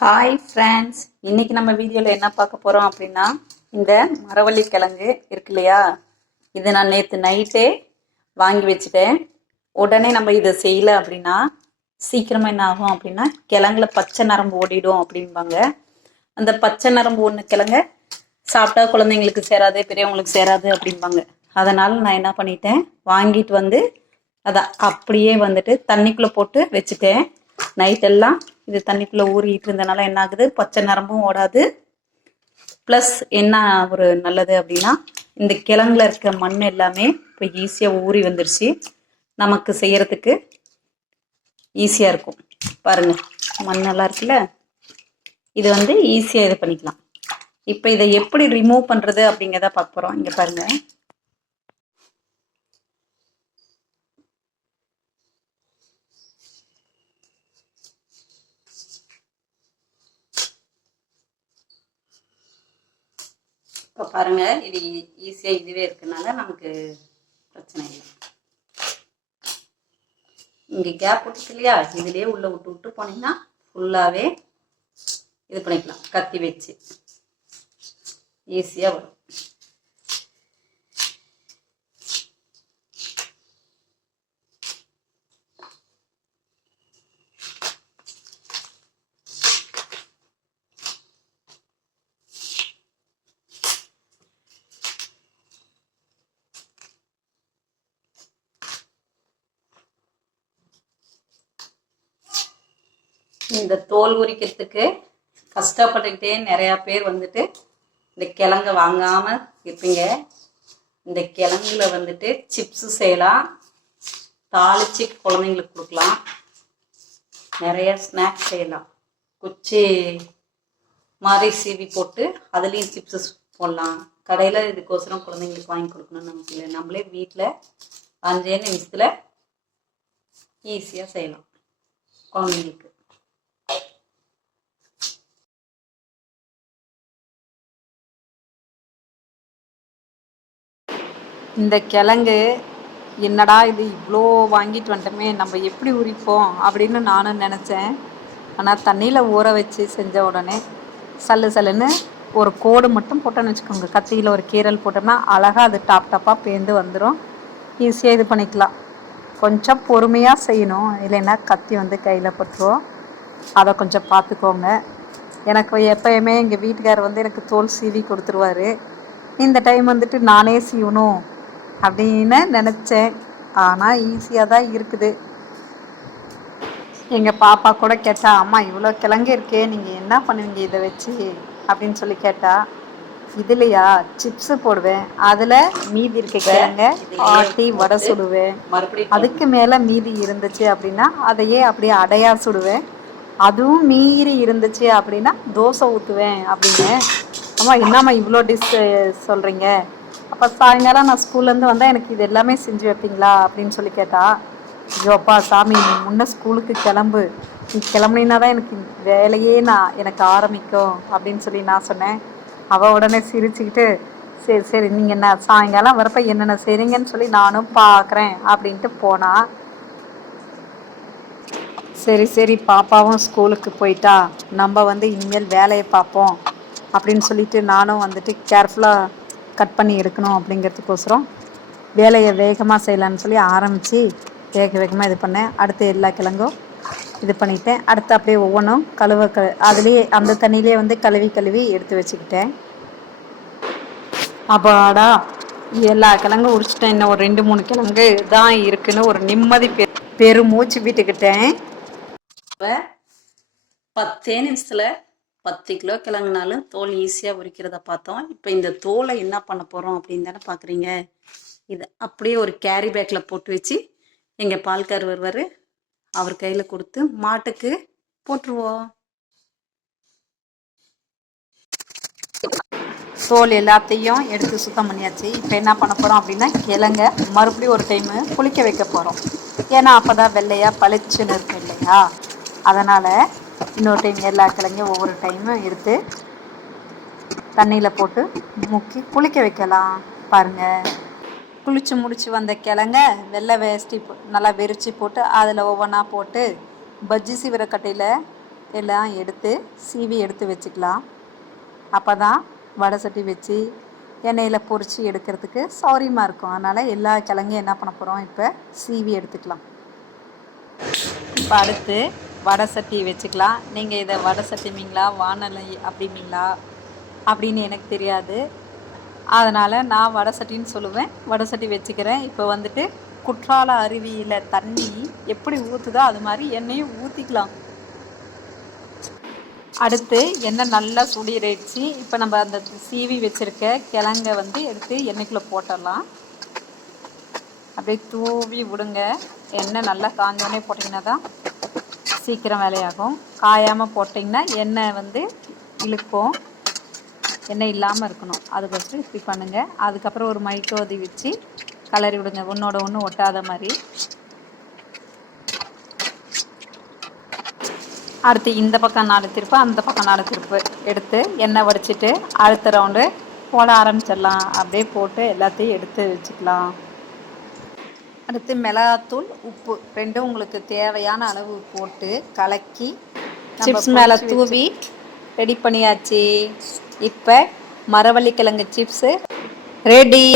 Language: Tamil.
ஹாய் ஃப்ரெண்ட்ஸ், இன்னைக்கு நம்ம வீடியோவில் என்ன பார்க்க போகிறோம் அப்படின்னா, இந்த மரவள்ளி கிழங்கு இருக்கு இல்லையா, இது நான் நேற்று நைட்டே வாங்கி வச்சுட்டேன். உடனே நம்ம இதை செய்யலை அப்படின்னா சீக்கிரமாக என்ன ஆகும் அப்படின்னா கிழங்குல பச்சை நரம்பு ஓடிடும் அப்படிம்பாங்க. அந்த பச்சை நரம்பு ஒன்று கிழங்க சாப்பிட்டா குழந்தைங்களுக்கு சேராது, பெரியவங்களுக்கு சேராது அப்படிம்பாங்க. அதனால் நான் என்ன பண்ணிட்டேன், வாங்கிட்டு வந்து அதை அப்படியே வந்துட்டு தண்ணிக்குள்ளே போட்டு வச்சுட்டேன். நைட்டெல்லாம் இது தண்ணிக்குள்ளே ஊறிட்டு இருந்தனால என்ன ஆகுது, பச்சை நரம்பும் ஓடாது. ப்ளஸ் என்ன ஒரு நல்லது அப்படின்னா, இந்த கிழங்குல இருக்க மண் எல்லாமே இப்போ ஈஸியாக ஊறி வந்துருச்சு. நமக்கு செய்யறதுக்கு ஈஸியாக இருக்கும். பாருங்க, மண்ணெல்லாம் இருக்குல்ல, இது வந்து ஈஸியாக இது பண்ணிக்கலாம். இப்போ இதை எப்படி ரிமூவ் பண்ணுறது அப்படிங்கிறத பார்க்க போகிறோம். இங்கே பாருங்க, இப்போ பாருங்க, இது ஈஸியாக இதுவே இருக்கனால நமக்கு பிரச்சனை இல்லை. இங்கே கேப் விட்டுருக்கு இல்லையா, இதுலேயே உள்ளே விட்டு விட்டு போனீங்கன்னா ஃபுல்லாகவே இது பண்ணிக்கலாம். கத்தி வச்சு ஈஸியாக வரும். இந்த தோல் உரிக்கிறதுக்கு கஷ்டப்பட்டுக்கிட்டே நிறையா பேர் வந்துட்டு இந்த கிழங்க வாங்காமல் இருப்பீங்க. இந்த கிழங்குல வந்துட்டு சிப்ஸு செய்யலாம், தாளிச்சு குழந்தைங்களுக்கு கொடுக்கலாம், நிறைய ஸ்நாக்ஸ் செய்யலாம். குச்சி மாதிரி சீவி போட்டு அதுலேயும் சிப்ஸஸ் போடலாம். கடையில் இதுக்கோசரம் குழந்தைங்களுக்கு வாங்கி கொடுக்கணும்னு நமக்கு இல்லை. நம்மளே வீட்டில் 5 நிமிஷத்தில் ஈஸியாக செய்யலாம் குழந்தைங்களுக்கு. இந்த கிழங்கு என்னடா இது இவ்வளோ வாங்கிட்டு வந்துட்டோமே, நம்ம எப்படி உரிப்போம் அப்படின்னு நானும் நினச்சேன். ஆனால் தண்ணியில் ஊற வச்சு செஞ்ச உடனே சல்லு சல்லுன்னு ஒரு கோடு மட்டும் போட்டோன்னு வச்சுக்கோங்க, கத்தியில் ஒரு கீரல் போட்டோம்னா அழகாக அது டாப் டாப்பாக பேர்ந்து வந்துடும். ஈஸியாக இது பண்ணிக்கலாம். கொஞ்சம் பொறுமையாக செய்யணும், இல்லைன்னா கத்தி வந்து கையில் பட்டுரும். அதை கொஞ்சம் பார்த்துக்கோங்க. எனக்கு எப்போயுமே எங்கள் வீட்டுக்காரர் வந்து எனக்கு தோல் சீவி கொடுத்துருவாரு. இந்த டைம் வந்துட்டு நானே சீவணும் அப்படின்னு நினச்சேன். ஆனால் ஈஸியாக தான் இருக்குது. எங்கள் பாப்பா கூட கேட்டா, அம்மா இவ்வளோ கிழங்கு இருக்கே, நீங்கள் என்ன பண்ணுவீங்க இதை வச்சு அப்படின்னு சொல்லி கேட்டா. இதுலையா சிப்ஸு போடுவேன், அதில் மீதி இருக்க கிழங்க ஆட்டி வடை சுடுவேன், அதுக்கு மேலே மீதி இருந்துச்சு அப்படின்னா அதையே அப்படியே அடையா சுடுவேன், அதுவும் மீறி இருந்துச்சு அப்படின்னா தோசை ஊற்றுவேன் அப்படின்னு. அம்மா என்னம்மா இவ்வளோ டிஷ் சொல்கிறீங்க, அப்போ சாயங்காலம் நான் ஸ்கூல்லேருந்து வந்தால் எனக்கு இது எல்லாமே செஞ்சு வைப்பீங்களா அப்படின்னு சொல்லி கேட்டா. ஐயோப்பா சாமி, நீ முன்ன ஸ்கூலுக்கு கிளம்பு, நீ கிளம்புனா தான் எனக்கு வேலையே எனக்கு ஆரம்பிக்கும் அப்படின்னு சொல்லி நான் சொன்னேன். அவள் உடனே சிரிச்சுக்கிட்டு, சரி சரி நீங்கள் என்ன சாயங்காலம் வரப்போ என்னென்ன செய்கிறீங்கன்னு சொல்லி நானும் பார்க்குறேன் அப்படின்ட்டு போனா. சரி சரி பாப்பாவும் ஸ்கூலுக்கு போயிட்டா, நம்ம வந்து இனிமேல் வேலையை பார்ப்போம் அப்படின்னு சொல்லிட்டு நானும் வந்துட்டு கேர்ஃபுல்லாக கட் பண்ணி எடுக்கணும் அப்படிங்கிறதுக்கோசரம் வேலையை வேகமாக செய்யலான்னு சொல்லி ஆரம்பித்து வேகமாக இது பண்ணேன். அடுத்து எல்லா கிழங்கும் இது பண்ணிட்டேன். அடுத்து அப்படியே ஒவ்வொன்றும் அதுலேயே அந்த தண்ணியிலே வந்து கழுவி எடுத்து வச்சுக்கிட்டேன். அப்பாடா, எல்லா கிழங்கும் உரிச்சிட்டேன். இன்னும் ஒரு 2-3 கிழங்கு தான் இருக்குன்னு ஒரு நிம்மதி பெருமூச்சு விட்டுக்கிட்டேன். 10 நிமிஷத்தில் 10 கிலோ கிழங்குனாலும் தோல் ஈஸியாக உரிக்கிறத பார்த்தோம். இப்போ இந்த தோலை என்ன பண்ண போகிறோம் அப்படின்னு தானே பார்க்குறீங்க. இது அப்படியே ஒரு கேரி பேக்கில் போட்டு வச்சு எங்கள் பால்கார் வருவார், அவர் கையில் கொடுத்து மாட்டுக்கு போட்டுருவோம். தோல் எல்லாத்தையும் எடுத்து சுத்தம் பண்ணியாச்சு. இப்போ என்ன பண்ண போகிறோம் அப்படின்னா, கிழங்க மறுபடியும் ஒரு டைமு புளிக்க வைக்க போகிறோம். ஏன்னா அப்போ தான் வெள்ளையாக பளிச்சுன்னு இருக்கும் இல்லையா, அதனால் இன்னொரு டைம் எல்லா கிழங்கையும் ஒவ்வொரு டைமும் எடுத்து தண்ணியில் போட்டு முக்கி புளிக்க வைக்கலாம். பாருங்கள், குளிச்சு முடிச்சு வந்த கிழங்க வெள்ளை வேஷ்டி நல்லா விரித்து போட்டு அதில் ஒவ்வொன்றா போட்டு பஜ்ஜி சீவிர கட்டையில் எல்லாம் எடுத்து சீவி எடுத்து வச்சுக்கலாம். அப்போ தான் வடை சட்டி வச்சு எண்ணெயில் பொரித்து எடுக்கிறதுக்கு சௌரியமாக இருக்கும். அதனால் எல்லா கிழங்கையும் என்ன பண்ண போகிறோம், இப்போ சீவி எடுத்துக்கலாம். இப்போ அடுத்து வடை சட்டி வச்சுக்கலாம். நீங்கள் இதை வடை சட்டிமீங்களா வானலை அப்படிமீங்களா அப்படின்னு எனக்கு தெரியாது. அதனால் நான் வடை சட்டின்னு சொல்லுவேன். வடை சட்டி வச்சுக்கிறேன். இப்போ வந்துட்டு குற்றால அருவியில் தண்ணி எப்படி ஊற்றுதோ அது மாதிரி எண்ணெயும் ஊற்றிக்கலாம். அடுத்து எண்ணெய் நல்லா சுடிடுச்சு. இப்போ நம்ம அந்த சீவி வச்சுருக்க கிழங்கை வந்து எடுத்து எண்ணெய்க்குள்ளே போட்டுடலாம். அப்படியே தூவி விடுங்க. எண்ணெய் நல்லா காஞ்சோடனே போட்டிங்கன்னா தான் சீக்கிரம் வேலையாகும். காயாமல் போட்டிங்கன்னா எண்ணெய் வந்து இழுக்கும். எண்ணெய் இல்லாமல் இருக்கணும். அதுக்கப்புறம் இப்படி பண்ணுங்கள். அதுக்கப்புறம் ஒரு மைக்கோதி வச்சு கலரி விடுங்க, ஒன்றோட ஒன்று ஒட்டாத மாதிரி. அடுத்து இந்த பக்கம் 4 திருப்பு, அந்த பக்கம் 4 திருப்பு எடுத்து எண்ணெய் வடிச்சிட்டு அடுத்த ரவுண்டு போட ஆரம்பிச்சிடலாம். அப்படியே போட்டு எல்லாத்தையும் எடுத்து வச்சுக்கலாம். அடுத்து மிளகாத்தூள், உப்பு ரெண்டும் உங்களுக்கு தேவையான அளவு போட்டு கலக்கி சிப்ஸ் மேலே தூவி ரெடி பண்ணியாச்சு. இப்போ மரவள்ளிக்கிழங்கு சிப்ஸு ரெடி.